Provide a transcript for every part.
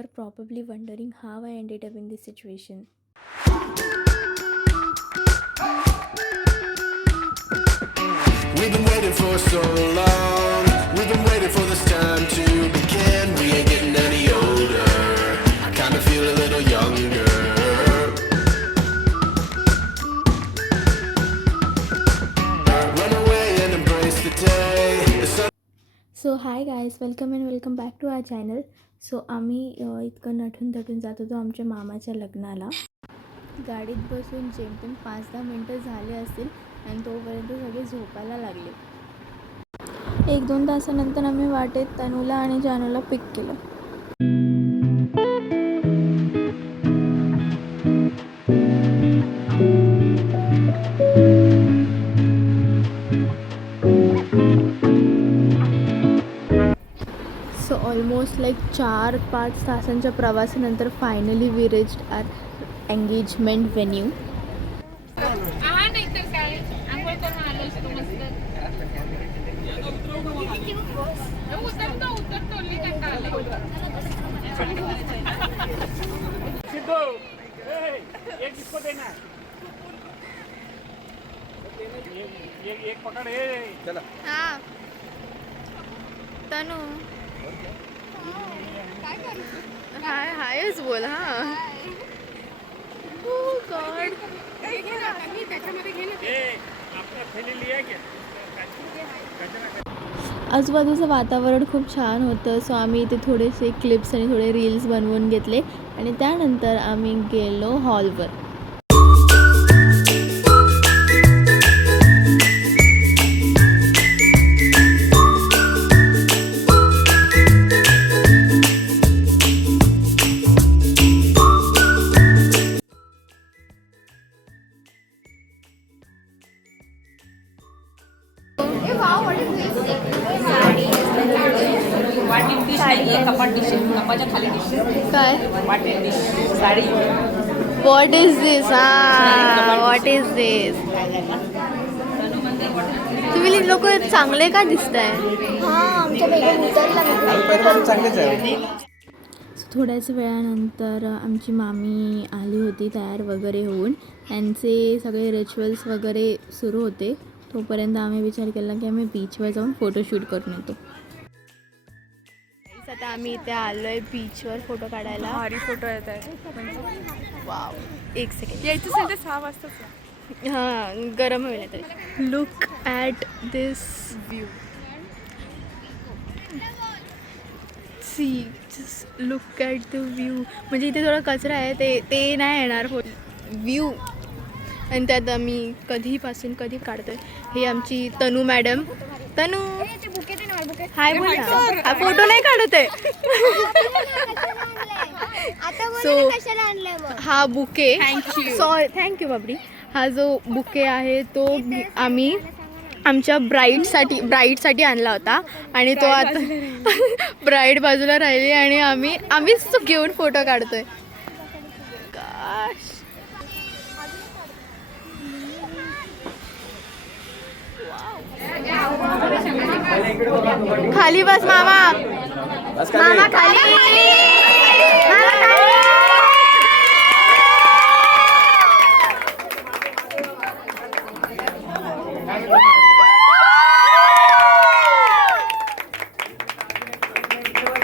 are probably wondering how I ended up in this situation. We've been waiting for so long. We've been waiting for this time to begin. We ain't getting any older. I kind of feel a little younger. Run away and embrace the day. The sun. So hi guys, welcome back to our channel. So आम्ही इतकं नटून थटून जात होतो आमच्या मामाच्या लग्नाला. गाडीत बसून जेमतेम 5-10 मिनटं झाले असतील आणि तोपर्यंत सगळे झोपायला लागले. 1-2 तासानंतर आम्ही वाटेत तनूला आणि जानूला पिक केलं. सो ऑलमोस्ट लाईक 4-5 तासांच्या प्रवासानंतर finally we reached our engagement venue. एक पकड़ चला. हाँ तनु हाय हायच बोल. हां ओह गॉड. आजूबाजूचं वातावरण खूप छान होतं. सो आम्ही इथे थोडेसे क्लिप्स आणि थोडे रील्स बनवून घेतले आणि त्यानंतर आम्ही गेलो हॉलवर. काय sari. What is this? What is this? तुम्ही लोक चांगले का दिसताय? थोड्याच वेळानंतर आमची मामी आली होती तयार वगैरे होऊन. त्यांचे सगळे रिच्युअल्स वगैरे सुरू होते. तोपर्यंत आम्ही विचार केला की आम्ही बीचवर जाऊन फोटोशूट करून येतो. आता आम्ही इथे आलोय बीचवर फोटो काढायला. भारी फोटो येत आहे. वाव. 1 सेकंड. यायचं असेल तर 6 वाजता. हां गरम होईल तरी. Look at this view. See just look at the view. म्हणजे इथे थोडा कचरा आहे ते नाही येणार व्ह्यू. आणि त्यात आम्ही कधीपासून कधी काढतोय. हे आमची तनू मॅडम. तनू हाय बोल ना. हा फोटो नाही काढत आहे. सो हा बुके थँक्यू बाबरी. हा जो बुके आहे तो आम्ही आमच्या ब्राईडसाठी आणला होता आणि तो आता ब्राईड बाजूला राहिली आणि आम्हीच तो घेऊन फोटो काढतोय. खाली बस मामा. मामा खाली.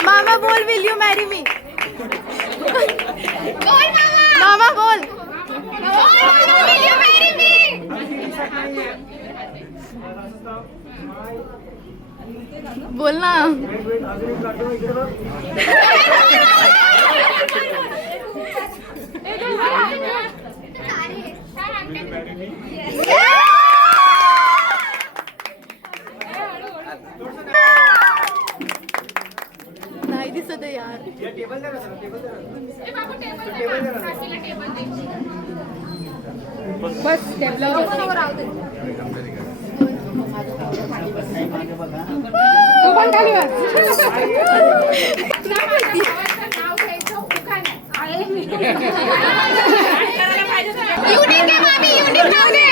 मामा बोल विल यू मॅरी मी? मामा बोल विल यू मॅरी मी? बोल ना. नाही दिसत आहे यार. बस तू पण खाली युनिक आहे मामी. युनिक नाव घे.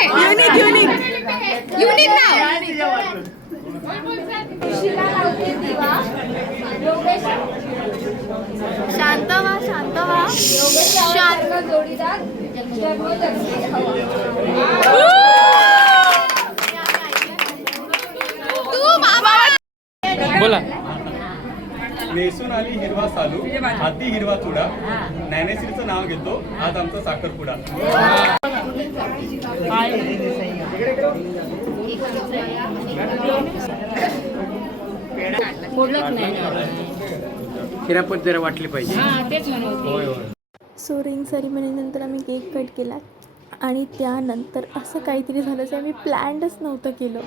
युनिक नाव. शांत बोला. नेसून आली हिरवा सालू हाती हिरवा चुडा ज्ञानेश्वरीचं नाव घेतो आज आमचा साखरपुडा. हिरापत जरा वाटली पाहिजे. होय होय. सो रिंग सेरेमनीनंतर आम्ही केक कट केला आणि त्यानंतर असं काहीतरी झालं जे आम्ही प्लॅनच नव्हतं केलं.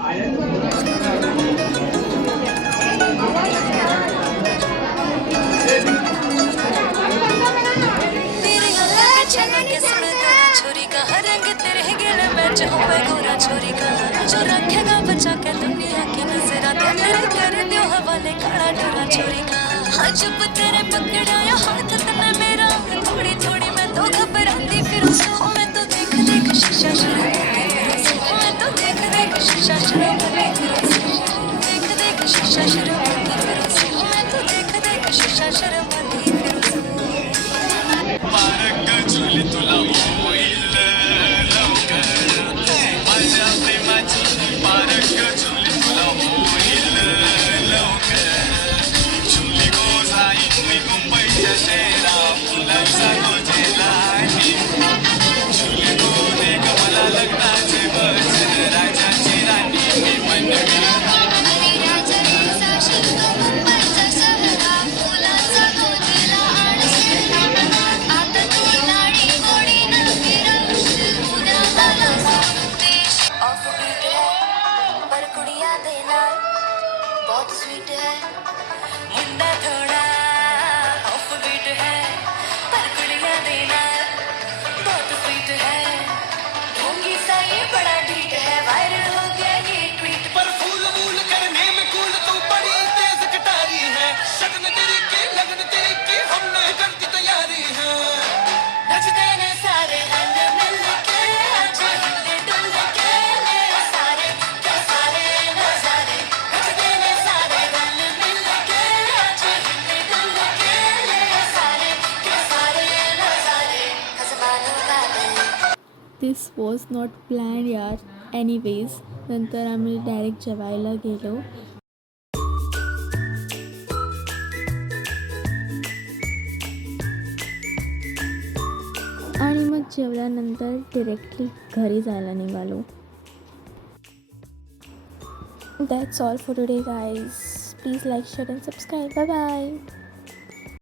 चना के सुन तेरा छोरी का हर रंग तेरे गले में चाहूँ गोरा छोरी का जो रखेगा बचा के दुनिया की नजरा तेरे कर दियो हवाले काला डोरा छोरी का हाँ जब तेरे पकड़ाया हाथ तने मेरा थोड़ी थोड़ी मैं तो घबराती फिर उसको मैं तो देख देख शीशा शुरू मैं तो देख देख शीशा शुरू देख देख शीशा शुरू मैं तो देख देख शीशा शुरू बहुत स्वीट है मुंडा थोड़ा ऑफ बीट है पर कुड़िया देना बहुत स्वीट है ढोंगी सा ये बड़ा ढीठ है वायरल हो गया ये ट्वीट पर फूल वूल करने में कूल तू बड़ी तेज कटारी है शगन तेरी की लगन तेरी की हमने कर दी तैयारी है नच देने सारे रंग मिल के आज हिले डुल के ले सारे के सारे नजारे नच देने सारे रंग मिल के आज हिले डुल के ले सारे के सारे नजारे आसमानों का दिल दिस वॉज नॉट प्लॅन यार. एनिवेज नंतर आम्ही डायरेक्ट जेवायला गेलो. आणि मग जेवल्यानंतर डिरेक्टली घरी जायला निघालो. That's all for today guys. Please like share and subscribe. Bye bye.